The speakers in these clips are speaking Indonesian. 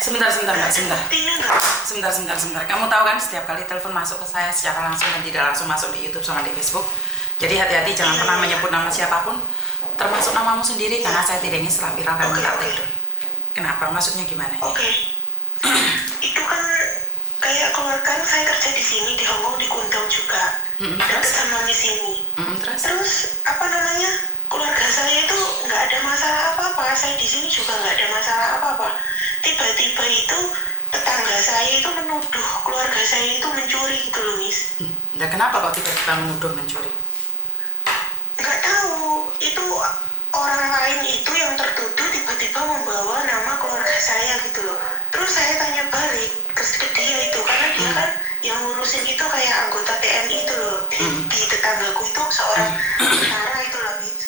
Sebentar Mbak, sebentar. Buktinya nggak? Sebentar. Kamu tahu kan setiap kali telepon masuk ke saya secara langsung dan tidak langsung masuk di YouTube sama di Facebook. Jadi hati-hati jangan pernah menyebut nama siapapun, termasuk namamu sendiri karena saya tidak ingin setelah viral kamu minta take down. Kenapa? Maksudnya gimana? Itu kan kayak keluarga saya kerja di sini di Hong Kong di Kuntong juga. Dekat sama di sini. Terus apa namanya? Keluarga saya itu nggak ada masalah apa-apa. Saya di sini juga nggak ada masalah apa-apa. Tiba-tiba itu tetangga saya itu menuduh keluarga saya itu mencuri gitu loh, Miss. Nah, kenapa kok tiba-tiba menuduh mencuri? Nggak tahu, itu orang lain itu yang tertuduh tiba-tiba membawa nama keluarga saya gitu loh. Terus saya tanya balik ke dia itu, karena dia kan yang ngurusin itu kayak anggota TNI itu loh. Di tetanggaku itu seorang tentara itu loh, Miss.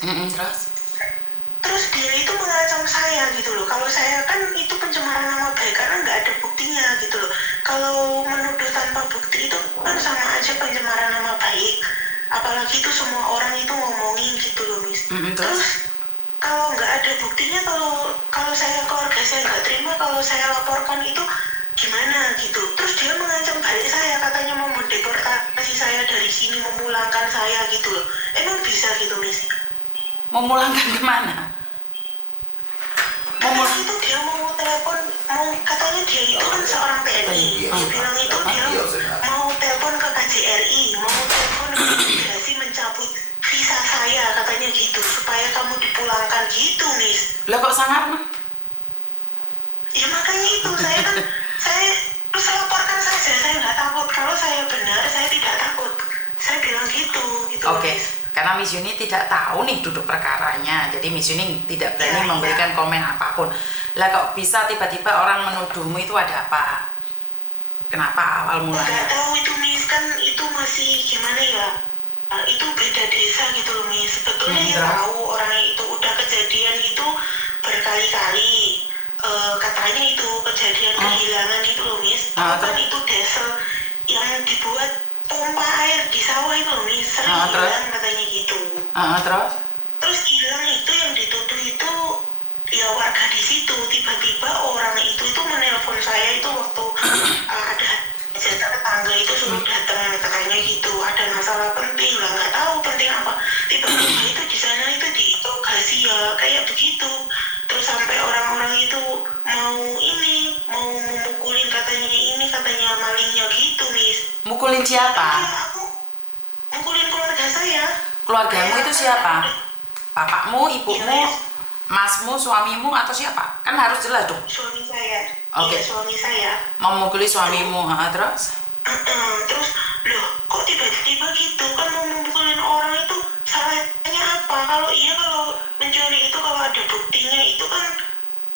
Terus dia itu mengancam saya gitu loh. Kalau saya kan itu pencemaran nama baik karena nggak ada buktinya gitu loh. Kalau menuduh tanpa bukti itu kan sama aja pencemaran nama baik. Apalagi itu semua orang itu ngomongin gitu loh, Miss. Terus kalau nggak ada buktinya, kalau saya keluarga saya nggak terima, kalau saya laporkan itu gimana gitu. Terus dia mengancam balik saya, katanya mau mendeportasi saya dari sini, memulangkan saya gitu loh. Emang bisa gitu, Miss? Memulangkan kemana? Katanya itu dia mau telepon, katanya dia itu kan seorang TNI. Dia bilang itu dia mau telepon ke KJRI, mau telepon ke imigrasi mencabut visa saya, katanya gitu, supaya kamu dipulangkan gitu, Miss. Lah kok sangar? Ya makanya itu, saya terus laporkan saja, saya nggak takut. Kalau saya benar, saya tidak takut. Saya bilang gitu Miss. Karena Miss Yuni tidak tahu nih duduk perkaranya, jadi Miss Yuni tidak berani memberikan komen apapun. Lah kok bisa tiba-tiba orang menuduhmu itu ada apa? Kenapa awal mulanya? Nggak tahu itu, Miss, kan itu masih gimana ya? Itu beda desa gitu loh, Miss. Sebetulnya yang tahu orang itu udah kejadian itu berkali-kali. Katanya itu kejadian kehilangan itu loh, Miss. Kan itu desa yang dibuat pompa air di sawah itu loh, Miss. Sering hilang katanya gitu. Terus hilang itu yang dituduh itu ya warga di situ. Tiba-tiba orang itu menelpon saya itu waktu ada jatah tetangga itu suruh datang, katanya gitu, ada masalah penting lah, nggak tahu penting apa. Tiba-tiba itu di sana itu diinterogasi ya kayak begitu. Terus sampai orang-orang itu mau memukulin, katanya malingnya gitu, Miss. Mukulin siapa? Aku mukulin keluarga saya. Keluargamu itu siapa? Bapakmu, ibumu, masmu, suamimu, atau siapa? Kan harus jelas dong. Suami saya. Oke. Iya, suami saya. Memukuli suamimu, terus? Terus, loh, kok tiba-tiba gitu? Kan mau memukulin orang itu salahnya apa? Kalau mencuri itu kalau ada buktinya itu kan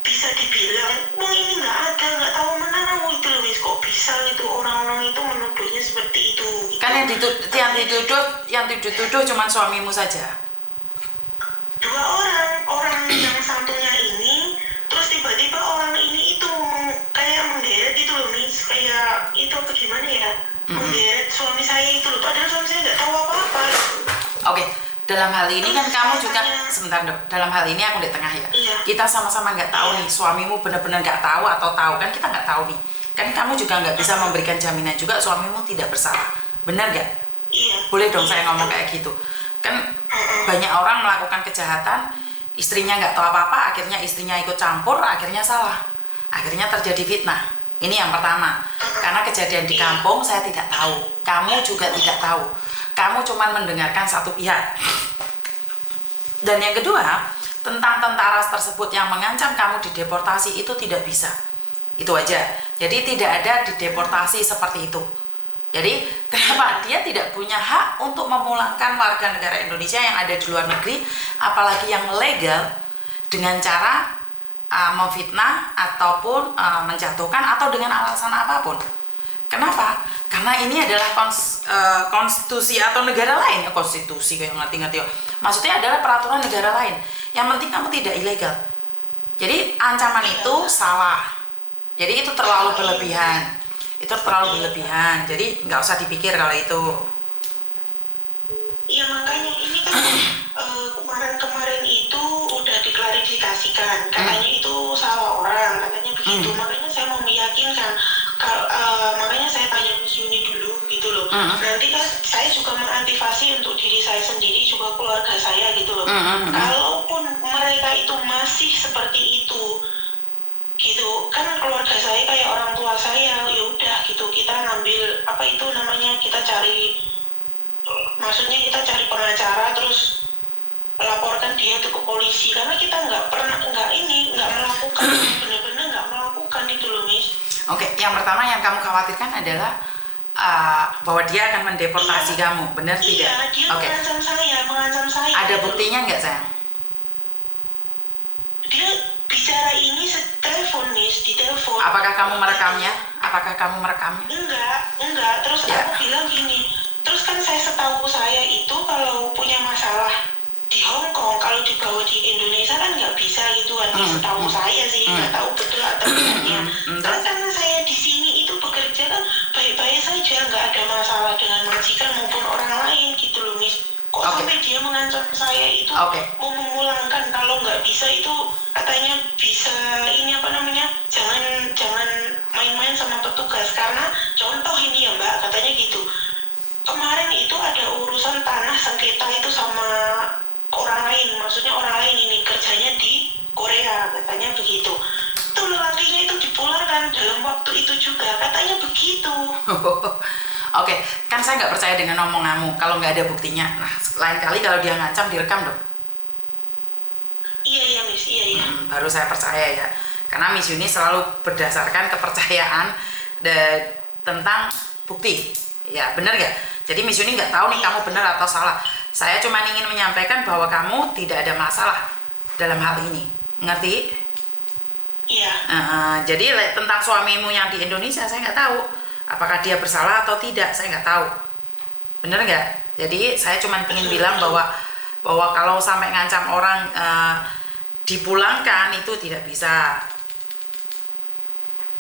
bisa dibilang, ini nggak tahu menahu itu loh, Miss. Kok bisa gitu orang-orang itu menuduhnya seperti itu? Gitu. Kan yang dituduh cuma suamimu saja. Dua orang yang satunya ini, terus tiba-tiba orang ini itu kayak menggeret gitu loh, Miss, kayak itu apa gimana ya, menggeret suami saya itu loh, padahal suami saya nggak tahu apa-apa. Oke, dalam hal ini kan kamu juga sebentar dok, dalam hal ini aku di tengah ya. Kita sama-sama nggak tahu nih, suamimu benar-benar nggak tahu atau tahu, kan kita nggak tahu nih. Kan kamu juga nggak bisa memberikan jaminan juga suamimu tidak bersalah, benar nggak? Iya. Boleh dong saya ngomong kayak gitu. Kan banyak orang melakukan kejahatan, istrinya nggak tahu apa-apa, akhirnya istrinya ikut campur, akhirnya salah, akhirnya terjadi fitnah. Ini yang pertama. Karena kejadian di kampung saya tidak tahu, kamu juga tidak tahu, kamu cuma mendengarkan satu pihak. Dan yang kedua, tentang tentara tersebut yang mengancam kamu dideportasi itu tidak bisa, itu aja. Jadi tidak ada dideportasi seperti itu. Jadi kenapa dia tidak punya hak untuk memulangkan warga negara Indonesia yang ada di luar negeri, apalagi yang legal, dengan cara memfitnah ataupun menjatuhkan atau dengan alasan apapun. Kenapa? Karena ini adalah konstitusi atau negara lain, konstitusi kayak ngerti-ngerti. Maksudnya adalah peraturan negara lain. Yang penting kamu tidak ilegal. Jadi ancaman itu salah. Jadi itu terlalu berlebihan. Jadi nggak usah dipikir kalau itu. Iya, makanya ini kan kemarin itu udah diklarifikasikan, katanya itu salah orang, katanya begitu. Makanya saya mau Nanti kan saya juga mengantisipasi untuk diri saya sendiri, juga keluarga saya gitu loh. Kalaupun mereka itu masih seperti itu, gitu kan, keluarga saya kayak orang tua saya, ya udah gitu, kita ngambil apa itu namanya, kita cari, maksudnya kita cari pengacara, terus laporkan dia tuh ke polisi, karena kita nggak melakukan benar-benar nggak melakukan itu loh, Miss. Oke, yang pertama yang kamu khawatirkan adalah bahwa dia akan mendeportasi kamu, benar tidak? Iya, dia mengancam saya. Ada gitu. buktinya nggak, sayang? Dia bicara ini telepon, Miss, di telepon. Apakah kamu merekamnya? Enggak. Terus Ya. aku bilang gini, terus kan setahu saya itu kalau punya masalah di Hong Kong, kalau dibawa di Indonesia kan nggak bisa gitu kan, setahu saya sih, nggak tahu betul atau tidaknya. Kan karena saya di sini itu bekerja kan baik-baik saja, nggak ada masalah dengan majikan maupun orang lain gitu loh, Miss. Kok sampai dia mengancam saya itu mau memulangkan, kalau nggak bisa itu katanya bisa ini apa namanya, jangan main-main sama petugas, karena contoh ini ya Mbak, katanya gitu. Kemarin itu ada urusan tanah sengketa itu sama orang lain, maksudnya orang lain ini kerjanya di Korea, katanya begitu. Itu lelakinya itu dipulangkan dalam waktu itu juga, katanya begitu. Oke, kan saya nggak percaya dengan omonganmu kalau nggak ada buktinya. Nah, lain kali kalau dia ngancam direkam dong. Iya Miss, iya. Baru saya percaya ya, karena Miss Yuni selalu berdasarkan kepercayaan tentang bukti. Ya, benar nggak? Jadi Miss Yuni nggak tahu nih kamu benar atau salah. Saya cuma ingin menyampaikan bahwa kamu tidak ada masalah dalam hal ini, ngerti? Iya. Jadi tentang suamimu yang di Indonesia saya nggak tahu apakah dia bersalah atau tidak, saya nggak tahu, bener nggak? Jadi saya cuma ingin bilang bahwa kalau sampai ngancam orang dipulangkan itu tidak bisa.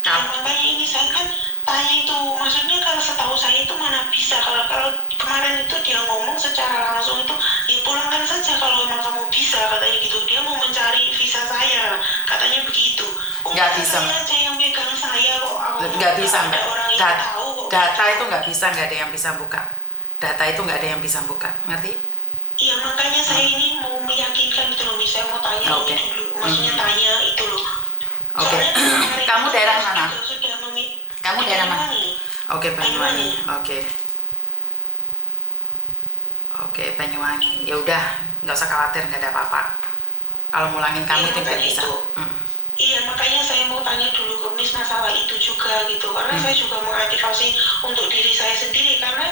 Ya, makanya ini saya kan tanya itu, maksudnya kalau setahu saya itu mana bisa, kalau kemarin itu dia ngomong secara langsung itu, ya pulangkan saja kalau memang kamu bisa, katanya gitu. Dia mau mencari visa saya, katanya begitu. Nggak bisa. Saya yang pegang saya kok. Nggak bisa, Mbak. Tahu kok. Data itu nggak bisa, nggak ada yang bisa buka. Data itu nggak ada yang bisa buka, ngerti? Iya, makanya saya ini mau meyakinkan gitu loh, saya mau tanya ini dulu, maksudnya tanya itu loh. Oke. Kamu daerah mana? Kamu daerah mana? Oke, Banyuwangi. Oke, Banyuwangi. Ya udah, nggak usah khawatir, nggak ada apa-apa. Kalau mulangin kamu itu nggak bisa. Iya, makanya saya mau tanya dulu ke Miss masalah itu juga gitu, karena saya juga mengantisipasi untuk diri saya sendiri, karena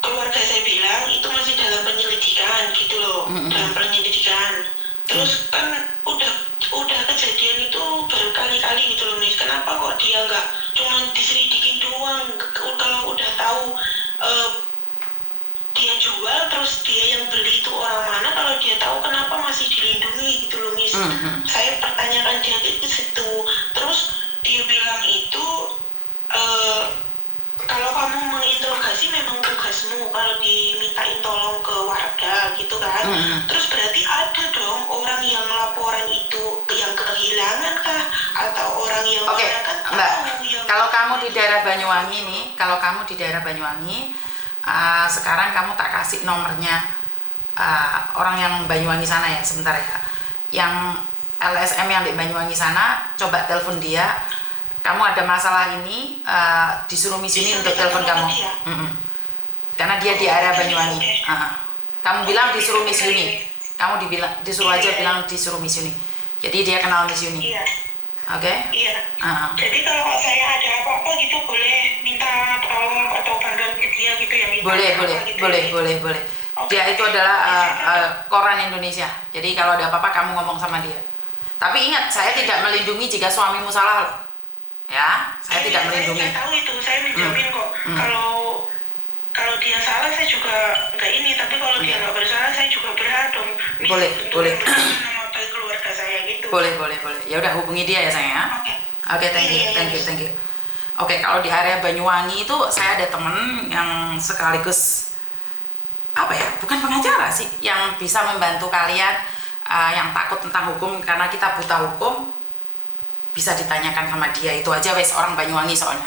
keluarga saya bilang itu masih dalam penyelidikan gitu loh, dalam penyelidikan. Terus kan udah kejadian itu berkali-kali gitu loh, Miss. Kenapa kok dia nggak cuma diselidikin doang? Kalau udah tahu dia jual, terus dia yang beli itu orang mana, kalau dia tahu kenapa masih dilindungi gitu loh, Miss. Saya pertanyakan dia itu situ. Terus dia bilang itu kalau kamu menginterogasi memang tugasmu, kalau dimintain tolong ke warga gitu kan. Terus berarti ada dong orang yang laporan itu yang kehilangan kah, atau orang yang kan Mbak, kalau kamu di daerah Banyuwangi nih, sekarang kamu tak kasih nomornya orang yang Banyuwangi sana ya, sebentar ya, yang LSM yang di Banyuwangi sana, coba telepon dia. Kamu ada masalah ini, disuruh Miss Yuni untuk telepon kamu. Karena dia di area Banyuwangi. Kamu bilang disuruh Miss Yuni. Kamu disuruh aja bilang disuruh Miss Yuni. Jadi dia kenal Miss Yuni. Oke? Iya. Jadi kalau saya ada apa-apa gitu boleh minta tolong atau bantuan ke dia gitu ya? Boleh. Dia itu adalah koran Indonesia. Jadi kalau ada apa-apa kamu ngomong sama dia. Tapi ingat, saya tidak melindungi jika suamimu salah loh. Ya, saya tidak melindungi. Saya tahu itu, saya menjamin kok. Kalau dia salah saya juga nggak ini, tapi kalau dia nggak bersalah saya juga berhak dong. Boleh. Nama baik keluarga saya gitu. Boleh. Ya udah, hubungi dia ya sayang ya. Oke, thank you. Oke, kalau di area Banyuwangi itu saya ada temen yang sekaligus bukan pengacara sih, yang bisa membantu kalian yang takut tentang hukum, karena kita buta hukum. Bisa ditanyakan sama dia, itu aja wes, orang Banyuwangi soalnya.